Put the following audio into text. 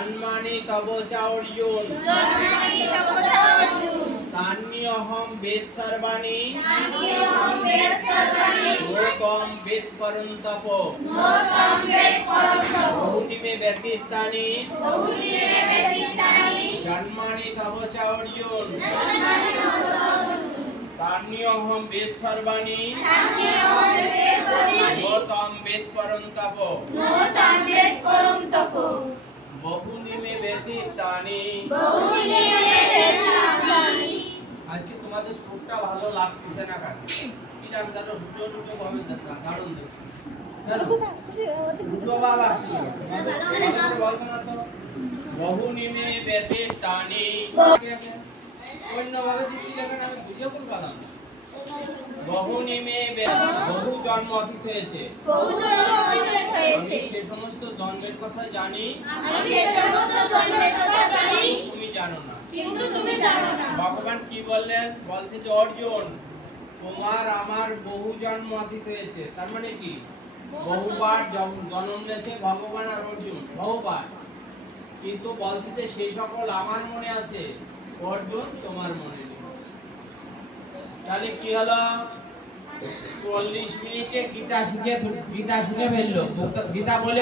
জন্মানি তব চ অর্জুন তান্যহং বেদ সর্বাণি লোকম বেদ পরন্তপ বহুনি মে ব্যতীতানি জন্মানি তব চ অর্জুন তান্যহং বেদ সর্বাণি লোকম বেদ পরন্তপ বহুনি মে ব্যতীতানি। আজকে তোমাদের সুরটা ভালো লাগতেছে না কেন? কি নাম জানো? দুটো ভাবে দারুণ দেখছি। জানো? দুটো বাবা বলতো না তো। বহুনি মে ব্যতীতানি অন্য ভাবে দিচ্ছি যখন আমি বুঝে বললাম না। বহুনি মে বহু জন্ম অতীত হয়েছে। আমি সে সমস্ত জন্মের কথা জানি। তুমি জানো না। ভগবান কি বললেন? বলছে যে অর্জুন তোমার আমার বহু জন্ম অতীত হয়েছে। তার মানে কি? বহুবার জন্ম নিয়েছে ভগবান আর অর্জুন, বহুবার। কিন্তু বলছে যে সেই সকল আমার মনে আছে, অর্জুন তোমার মনে নেই। তাহলে কি হলো? 40 মিনিটে গীতা শুনে ফেললো। গীতা বলে